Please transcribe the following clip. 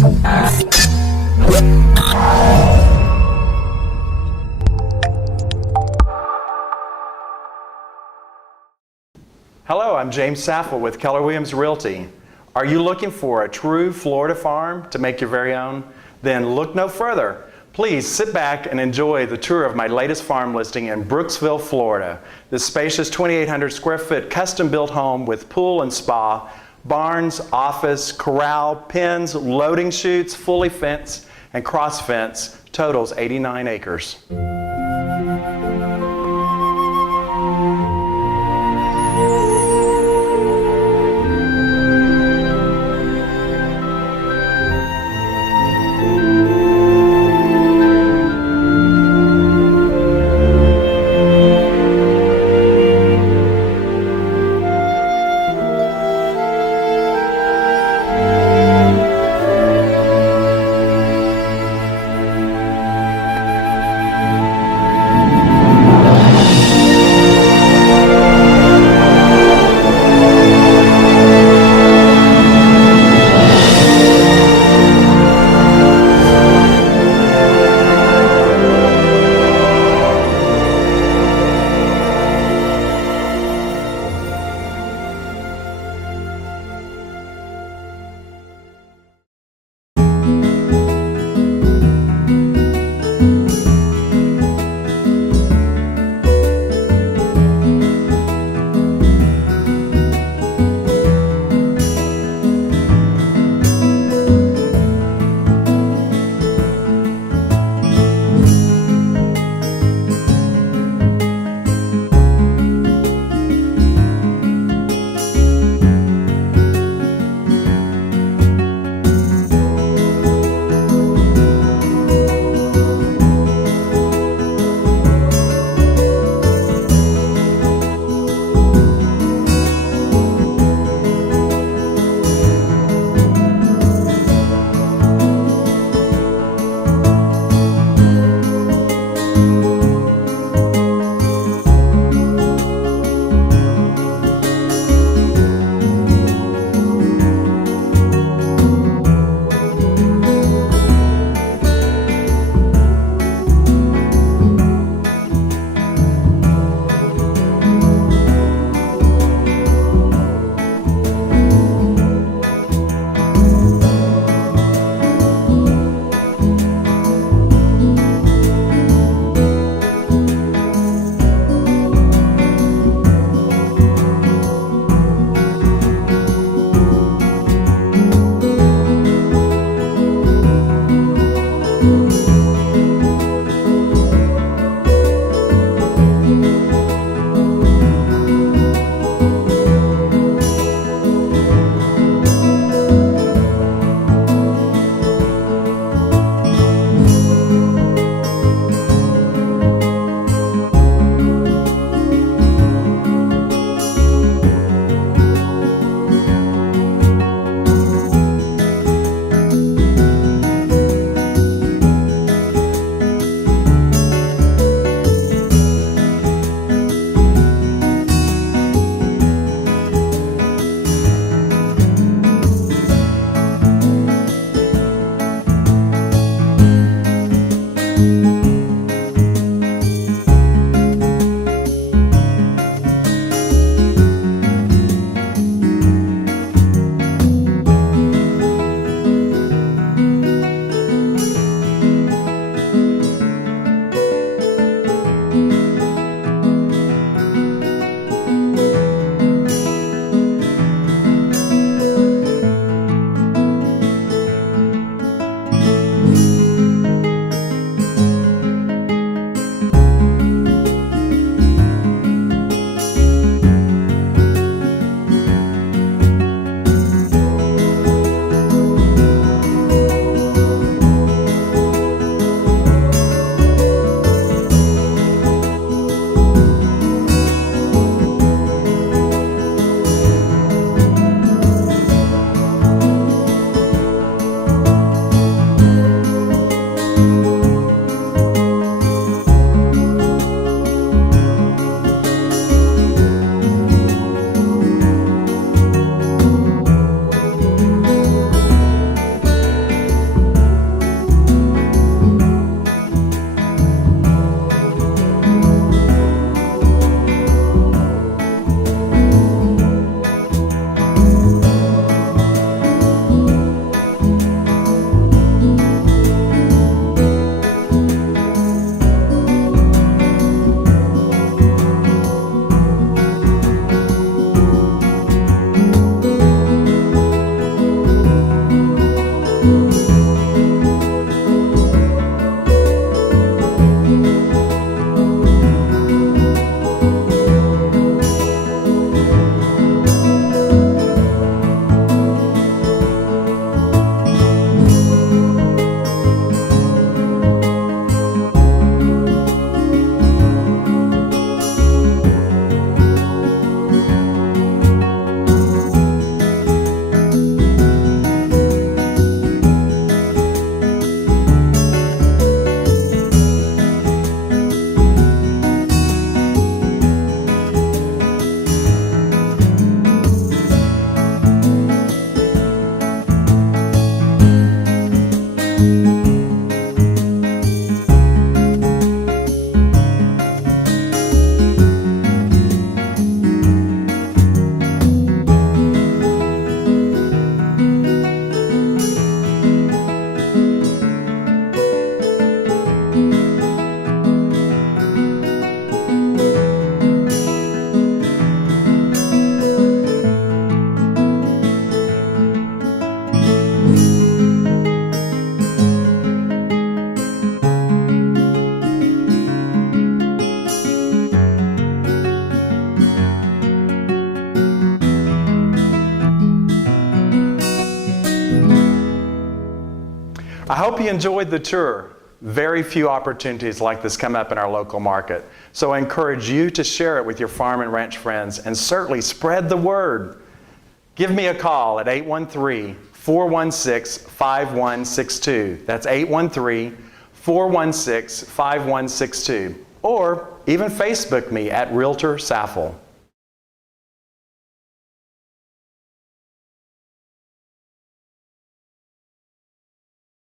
Hello, I'm James Saffel with Keller Williams Realty. Are you looking for a true Florida farm to make your very own? Then look no further. Please sit back and enjoy the tour of my latest farm listing in Brooksville, Florida. This spacious 2,800 square foot custom-built home with pool and spa, barns, office, corral, pens, loading chutes, fully fenced, and cross fence, totals 89 acres. I hope you enjoyed the tour. Very few opportunities like this come up in our local market. So I encourage you to share it with your farm and ranch friends, and certainly spread the word. Give me a call at 813-416-5162. That's 813-416-5162. Or even Facebook me at Realtor Saffel.